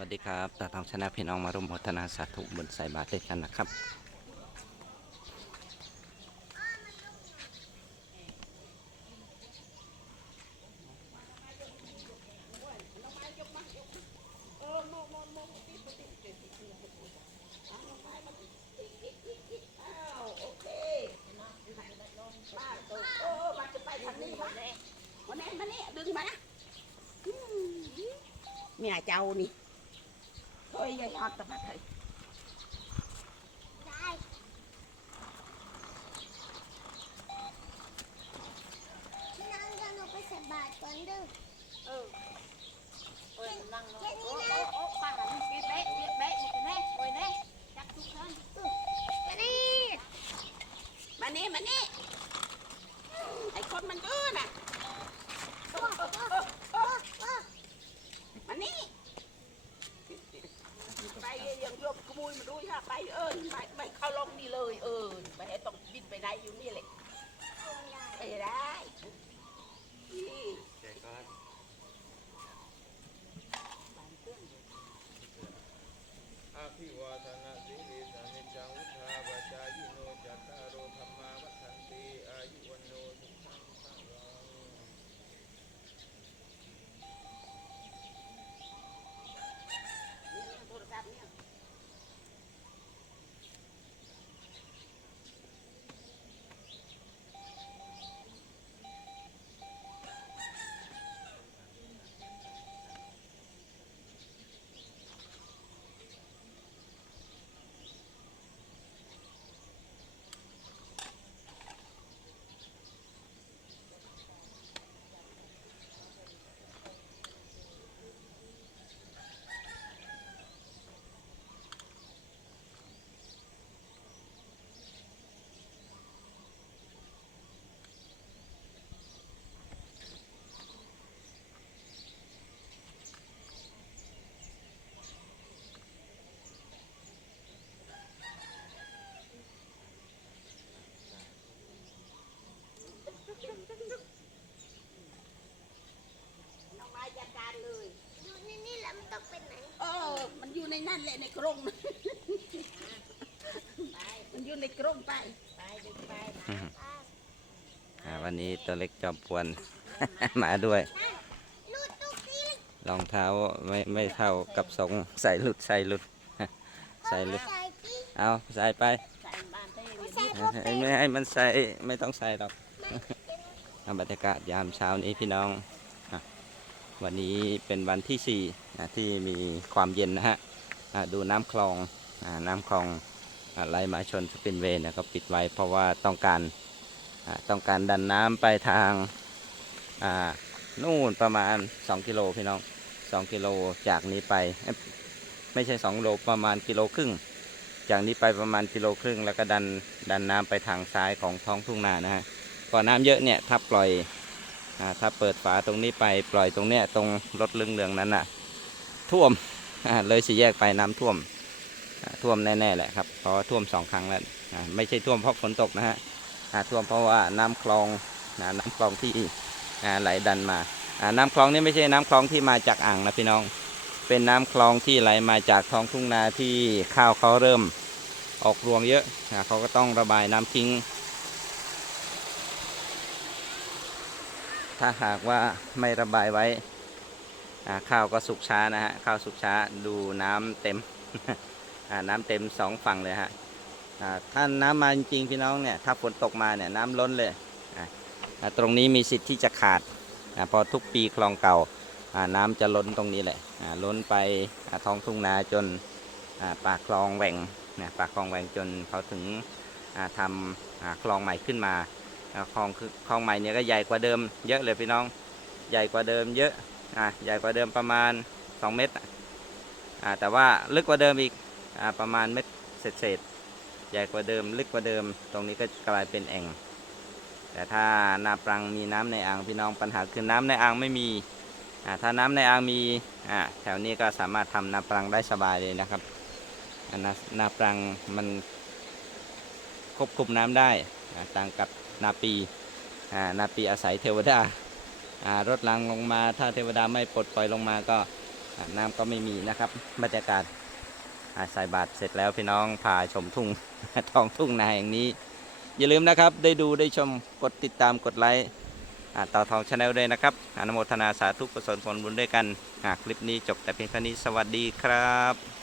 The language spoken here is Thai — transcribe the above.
วัสดีครับตาทองชนะพี่น้องมาร่วมโมทนาสาธุบนใส่บาตรด้วยกันนะครับมีอานะอืมเมียเจ้านี่ เฮ้ยยายฮอดตะบัดเฮ้ย เออไม่ไม่เข้าลงนี่เลยเออไปให้ต้องบินไปได้อยู่นี่แหละไปได้นี่ อาภิวาทนาสิริสานิจังวุธาปจายโนจัตตารโอธรรมาวัฏันติอายุวันโนสุขังภะลัง นี่โทรศัพท์เนี่ย น้องไม้จัดการเลย อยู่นี่นี่แล้วมันต้องเป็นไหน เออ มั นอยู่ในนั่นแหละในกรงมันอยู่ในกรงไปไปดึงไปนะอืมอ่าอ่าวันนี้ตัวเล็กจอมปวน มาด้วยลูดตุ๊กตีเลยรองเท้าไม่ไม่เท่ากับทรงใส่หลุดใส่หลุดใส่หลุดใส่ที่เอาใส่ไปใส่บ้านเต้ไม่เวียนใส่นี่พวกให้ไม่ให้มันใส่ไม่ต้องใส่หรอกอ่าบรรยากาศยามเช้านี้พี่น้องอะวันนี้เป็นวันที่สี่อะที่มีความเย็นนะฮะอะ ดูน้ำคลองอน้ำคลองอะไหลมาชนสปินเวย์นะก็ปิดไว้เพราะว่าต้องการต้องการดันน้ำไปทางนู่นประมาณ 2 กิโลพี่น้อง 2 กิโลจากนี้ไป ไม่ใช่ 2 โลประมาณกิโลครึ่ง จากนี้ไปประมาณกิโลครึ่ง แล้วก็ดันดันน้ำไปทางซ้ายของท้องทุ่งนานะฮะก่อนน้ำเยอะเนี่ยถ้าปล่อยอถ้าเปิดฝาตรงนี้ไปปล่อยตรงเนี้ยตรงรถเรืองๆนั้นน่ะท่วม เลยสี่แยกไปน้ำท่วมท่วมแน่ๆแหละครับเพราะท่วมสองครั้งแล้วไม่ใช่ท่วมเพราะฝนตกนะฮะท่วมเพราะว่าน้ำคลองน้ำคลองที่ไหลดันมาน้ำคลองนี่ไม่ใช่น้ำคลองที่มาจากอ่างนะพี่น้อง เป็นน้ำคลองที่ไหลมาจากท้องทุ่งนาที่ข้าวเขาเริ่มออกรวงเยอะเขาก็ต้องระบายน้ำทิ้ง ถ้าหากว่าไม่ระบายไว้ ข้าวก็สุกช้านะฮะข้าวสุกช้าดูน้ำเต็มน้ำเต็มสองฝั่งเลยฮะถ้าน้ำมาจริงๆพี่น้องเนี่ยถ้าฝนตกมาเนี่ยน้ำล้นเลยตรงนี้มีสิทธิ์ที่จะขาดอพอทุกปีคลองเก่าน้ำจะล้นตรงนี้แหละล้นไปท้องทุ่งนาจนปากคลองแหว่งนะปากคลองแหว่งจนเขาถึงทำอ่าคลองใหม่ขึ้นมาคลองคลองใหม่เนี่ยก็ใหญ่กว่าเดิม เยอะเลยพี่น้องใหญ่กว่าเดิมเยอะ อ่าใหญ่กว่าเดิมประมาณ 2 เมตรอะอ่าแต่ว่าลึกกว่าเดิมอีกอ่าประมาณเม็ดเศษๆใหญ่กว่าเดิมลึกกว่าเดิม ตรงนี้ก็กลายเป็นแอ่ง แต่ถ้านาปรังมีน้ำในอ่างพี่น้องปัญหาคือน้ำในอ่างไม่มีอ่าถ้าน้ำในอ่างมีอ่าแถวนี้ก็สามารถทำนาปรังได้สบายเลยนะครับนานาปรังมันควบคุมน้ำได้ต่างกับนาปีนาปีอาศัยเทวดา รถลังลงมาถ้าเทวดาไม่ปลดปล่อยลงมาก็น้ำก็ไม่มีนะครับบรรยากาศอาใส่บาตรเสร็จแล้วพี่น้องพาชมทุ่งทองทุ่งนาอย่งนี้ อย่าลืมนะครับได้ดูได้ชมกดติดตามกดไลค์อ่าเต่าทองชาแนลด้วยนะครับอนุโมทนาสาธุกุศลผลบุญด้วยกันหากคลิปนี้จบแต่เพียงเท่านี้สวัสดีครับ